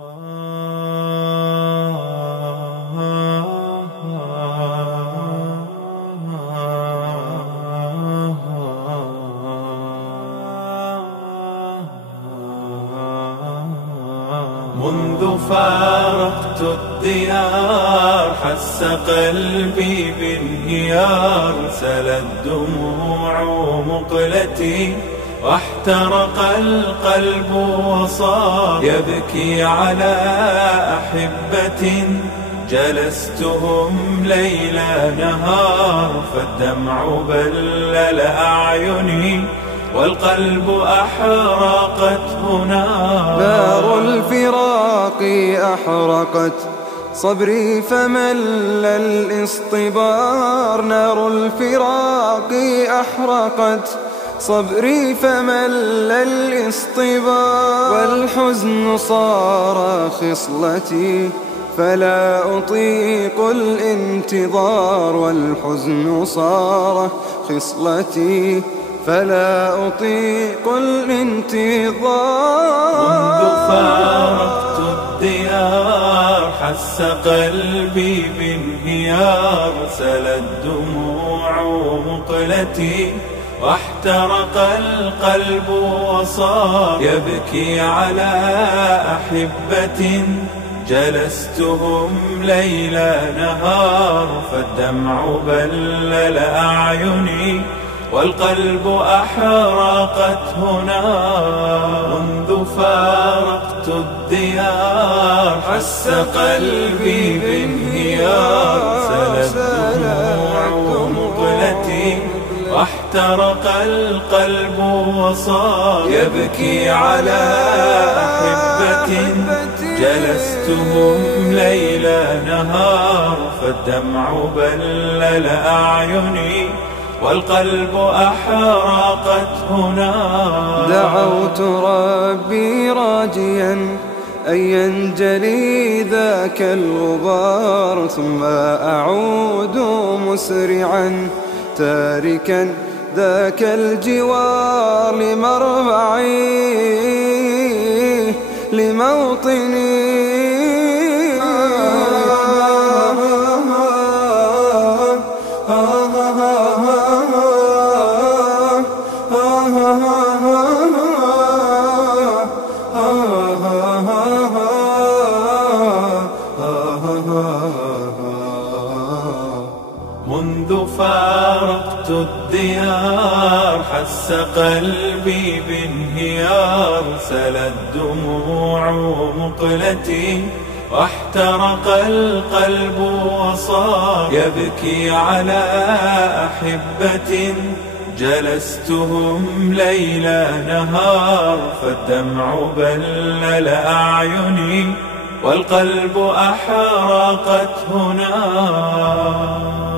منذ فارقت الديار حس قلبي بانهيار، سلت دموع مقلتي واحترق القلب وصار يبكي على أحبة جلستهم ليلا نهار، فالدمع بلل أعيني والقلب أحرقته نار الفراق أحرقت صبري فمل الاصطبار، نار الفراق أحرقت صبري فمل الاصطبار، والحزن صار خصلتي فلا أطيق الانتظار، والحزن صار خصلتي فلا أطيق الانتظار. منذ فارقت الديار حس قلبي بانهيار، سلت دموع مقلتي واحترق القلب وصار يبكي على أحبة جلستهم ليلا نهار، فالدمع بلل أعيني والقلب أحرقته نار. منذ فارقت الديار حس قلبي بانهيار، سلت دموع مقلتي واحترق القلب وصار يبكي على أحبة جلستهم ليلا نهار، فالدمع بلل أعيني والقلب أحرقته نار. دعوت ربي راجيا أن ينجلي ذاك الغبار، ثم أعود مسرعا تاركا ذاك الجوار لمربعي لموطني. منذ فارقت الديار حس قلبي بانهيار، سلت دموع مقلتي واحترق القلب وصار يبكي على أحبة جلستهم ليلا نهار، فالدمع بلل أعيني والقلب أحرقته نار.